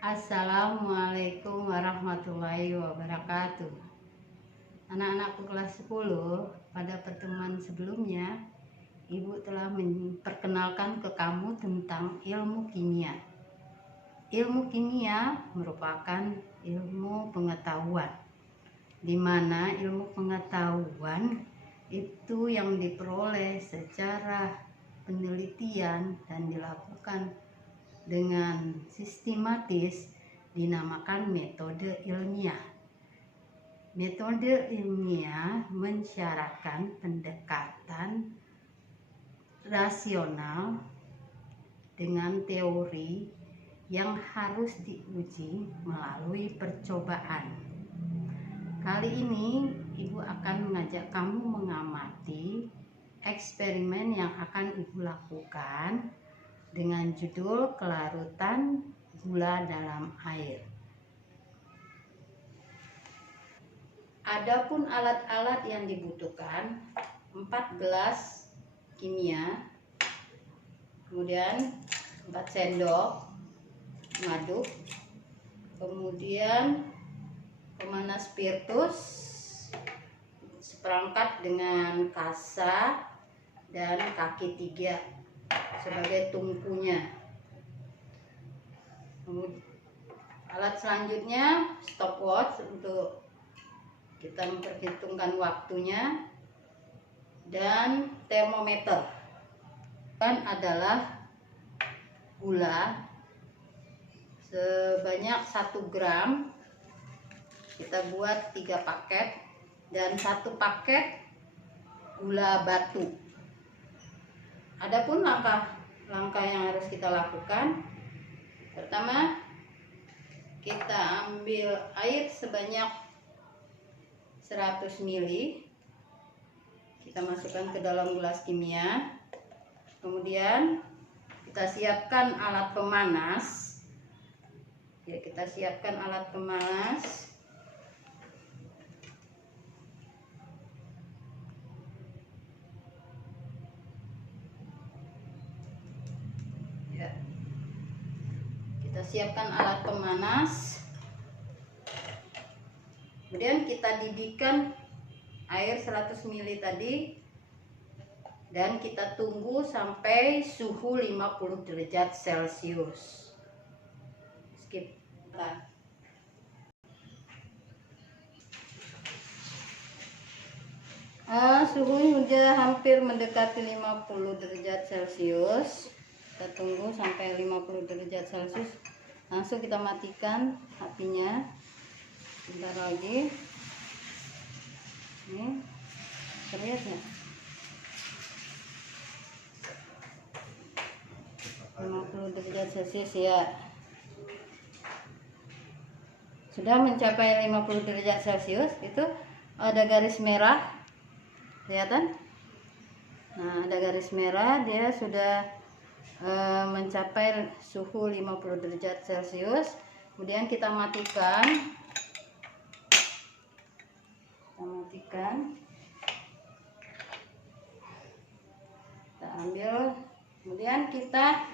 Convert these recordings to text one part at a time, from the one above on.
Assalamualaikum warahmatullahi wabarakatuh. Anak-anakku kelas 10, pada pertemuan sebelumnya Ibu telah memperkenalkan ke kamu tentang ilmu kimia. Ilmu kimia merupakan ilmu pengetahuan, di mana ilmu pengetahuan itu yang diperoleh secara penelitian dan dilakukan dengan sistematis, dinamakan metode ilmiah. Metode ilmiah mensyaratkan pendekatan rasional dengan teori yang harus diuji melalui percobaan. Kali ini Ibu akan mengajak kamu mengamati eksperimen yang akan Ibu lakukan dengan judul kelarutan gula dalam air. Adapun alat-alat yang dibutuhkan, 4 gelas kimia, kemudian 4 sendok mengaduk, kemudian pemanas spiritus, seperangkat dengan kasa dan kaki 3 sebagai tungkunya. Alat selanjutnya stopwatch untuk kita memperhitungkan waktunya, dan termometer. Dan adalah gula sebanyak 1 gram. Kita buat 3 paket dan 1 paket gula batu. Adapun langkah yang harus kita lakukan, pertama kita ambil air sebanyak 100 ml, kita masukkan ke dalam gelas kimia. Kemudian kita siapkan alat pemanas. Ya, kita siapkan alat pemanas. Kita siapkan alat pemanas, kemudian kita didihkan air 100 ml tadi, dan kita tunggu sampai suhu 50 derajat Celcius. Skip. Suhunya sudah hampir mendekati 50 derajat Celcius. Kita tunggu sampai 50 derajat Celcius. Langsung kita matikan apinya. Bentar lagi. Ini terlihat ya? 50 derajat Celcius ya. Sudah mencapai 50 derajat Celcius. Itu ada garis merah. Kelihatan? Nah, ada garis merah, dia sudah mencapai suhu 50 derajat Celcius. Kemudian kita matikan. Kita ambil, kemudian kita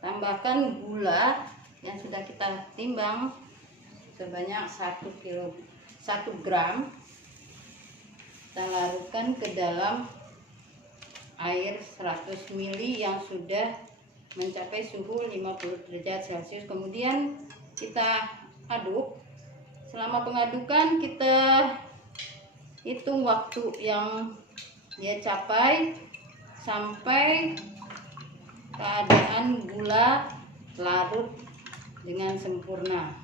tambahkan gula yang sudah kita timbang sebanyak 1 gram. Kita larutkan ke dalam air 100 ml yang sudah mencapai suhu 50 derajat Celcius. Kemudian kita aduk. Selama pengadukan kita hitung waktu yang dia capai sampai keadaan gula larut dengan sempurna.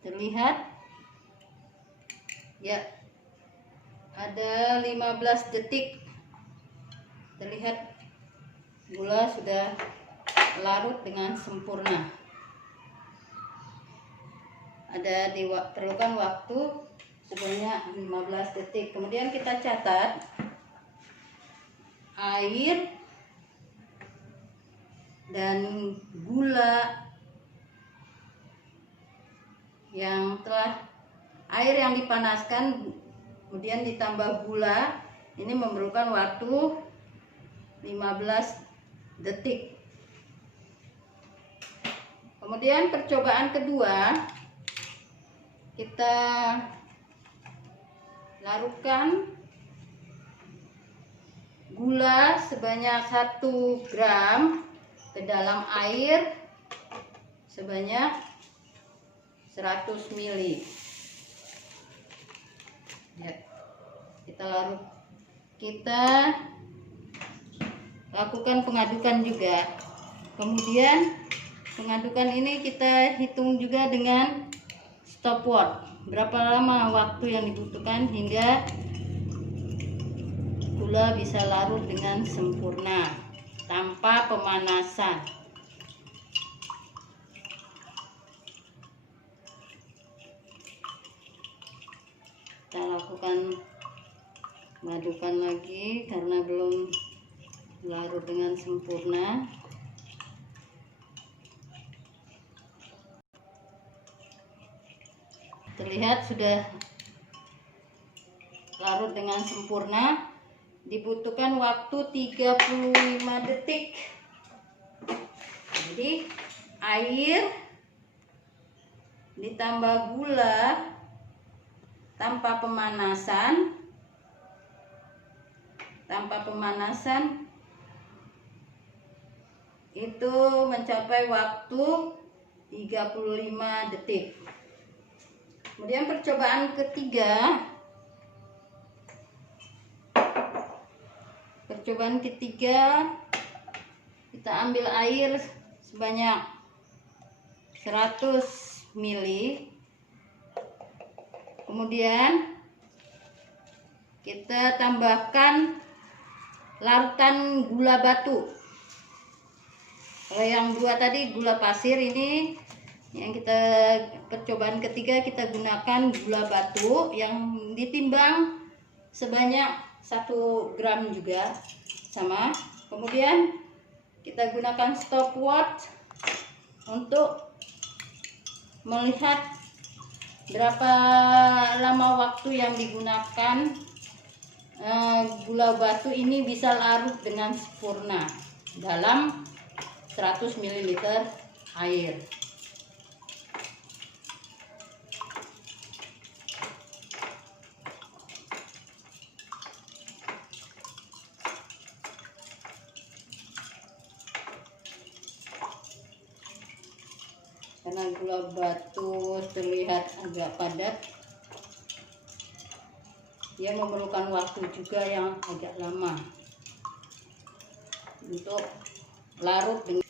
Terlihat ya, ada 15 detik. Terlihat gula sudah larut dengan sempurna. Ada diperlukan waktu sebanyak 15 detik. Kemudian kita catat air dan gula yang telah air yang dipanaskan kemudian ditambah gula, ini memerlukan waktu 15 detik. Kemudian percobaan kedua, kita larutkan gula sebanyak 1 gram ke dalam air sebanyak 100 ml. Ya, kita lakukan pengadukan juga. Kemudian pengadukan ini kita hitung juga dengan stopwatch, berapa lama waktu yang dibutuhkan hingga gula bisa larut dengan sempurna tanpa pemanasan. Kita lakukan mengadukan lagi karena belum larut dengan sempurna. Terlihat sudah larut dengan sempurna. Dibutuhkan waktu 35 detik. Jadi air ditambah gula tanpa pemanasan itu mencapai waktu 35 detik. Kemudian percobaan ketiga, kita ambil air sebanyak 100 ml. Kemudian kita tambahkan larutan gula batu. Kalau yang dua tadi gula pasir, ini yang kita percobaan ketiga kita gunakan gula batu yang ditimbang sebanyak 1 gram juga sama. Kemudian kita gunakan stopwatch untuk melihat berapa lama waktu yang digunakan gula batu ini bisa larut dengan sempurna dalam 100 ml air. Karena gula batu terlihat agak padat, dia memerlukan waktu juga yang agak lama untuk larut dengan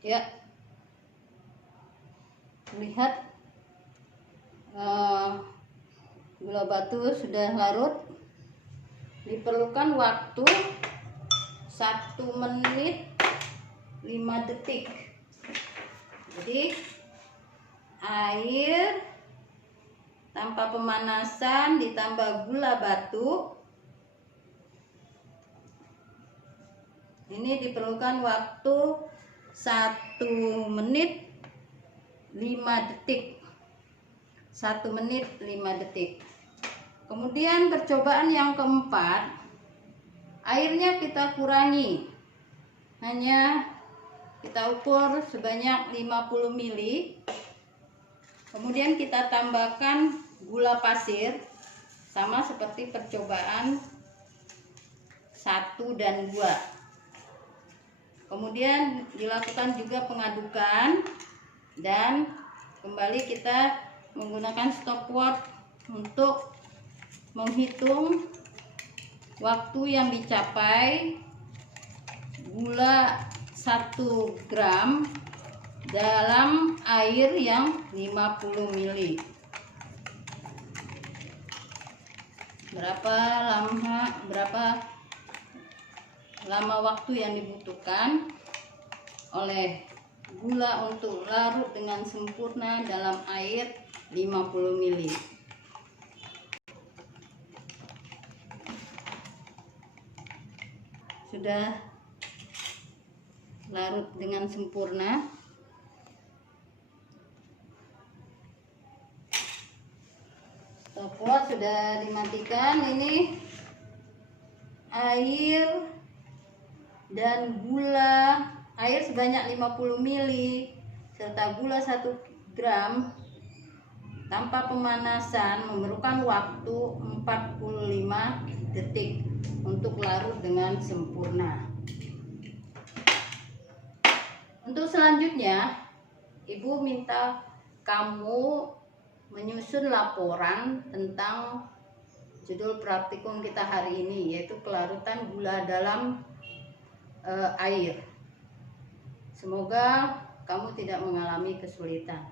ya. Lihat gula batu sudah larut. Diperlukan waktu 1 menit 5 detik. Jadi air tanpa pemanasan ditambah gula batu ini diperlukan waktu 1 menit 5 detik. 1 menit 5 detik. Kemudian percobaan yang keempat, airnya kita kurangi, hanya kita ukur sebanyak 50 ml. Kemudian kita tambahkan gula pasir sama seperti percobaan 1 dan 2. Kemudian dilakukan juga pengadukan dan kembali kita menggunakan stopwatch untuk menghitung waktu yang dicapai gula 1 gram dalam air yang 50 ml. Berapa lama waktu yang dibutuhkan? oleh gula untuk larut dengan sempurna dalam air 50 ml. Sudah larut dengan sempurna. Stopwatch sudah dimatikan. Ini air dan gula, air sebanyak 50 ml serta gula 1 gram tanpa pemanasan memerlukan waktu 45 detik untuk larut dengan sempurna. Untuk selanjutnya, Ibu minta kamu menyusun laporan tentang judul praktikum kita hari ini, yaitu kelarutan gula dalam air. Semoga kamu tidak mengalami kesulitan.